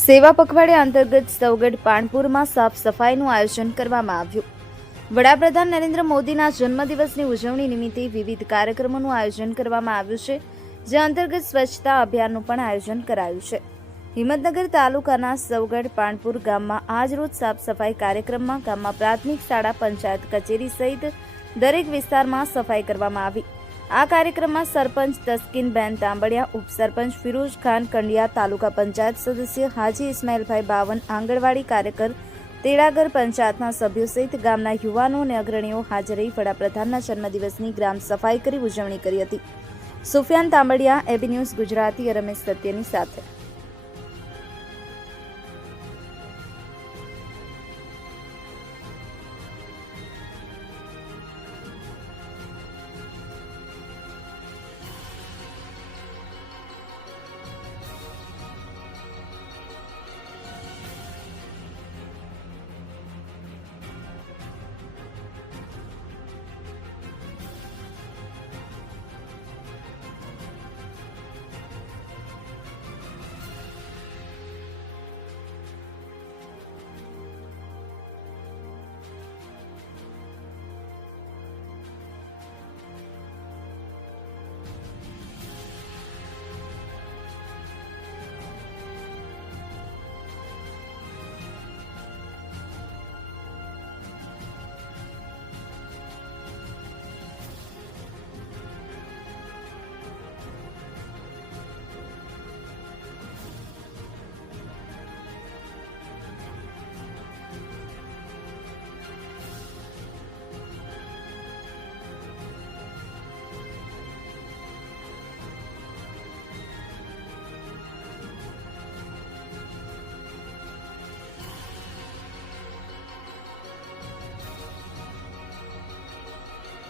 સેવા પખવાડિયા અંતર્ગત સૌગઢ પાણપુરમાં સાફ સફાઈનું આયોજન કરવામાં આવ્યું. વડાપ્રધાન નરેન્દ્ર મોદીના જન્મદિવસની ઉજવણી નિમિત્તે વિવિધ કાર્યક્રમોનું આયોજન કરવામાં આવ્યું છે, જે અંતર્ગત સ્વચ્છતા અભિયાનનું પણ આયોજન કરાયું છે. હિંમતનગર તાલુકાના સૌગઢ પાણપુર ગામમાં આજરોજ સાફ સફાઈ કાર્યક્રમમાં ગામમાં પ્રાથમિક શાળા, પંચાયત કચેરી સહિત દરેક વિસ્તારમાં સફાઈ કરવામાં આવી. આ કાર્યક્રમમાં સરપંચ તસ્કીનબેન તાંબડિયા, ઉપસરપંચ ફિરોઝ ખાન કંડિયા, તાલુકા પંચાયત સદસ્ય હાજી ઇસ્માઇલભાઈ બાવન, આંગણવાડી કાર્યકર, તેડાગર પંચાયતના સભ્યો સહિત ગામના યુવાનો અને અગ્રણીઓ હાજર રહી વડાપ્રધાનના જન્મદિવસની ગ્રામ સફાઈ કરી ઉજવણી કરી હતી. સુફિયાન તાંબડિયા, એબી ન્યૂઝ ગુજરાતી, રમેશ સત્યની સાથે.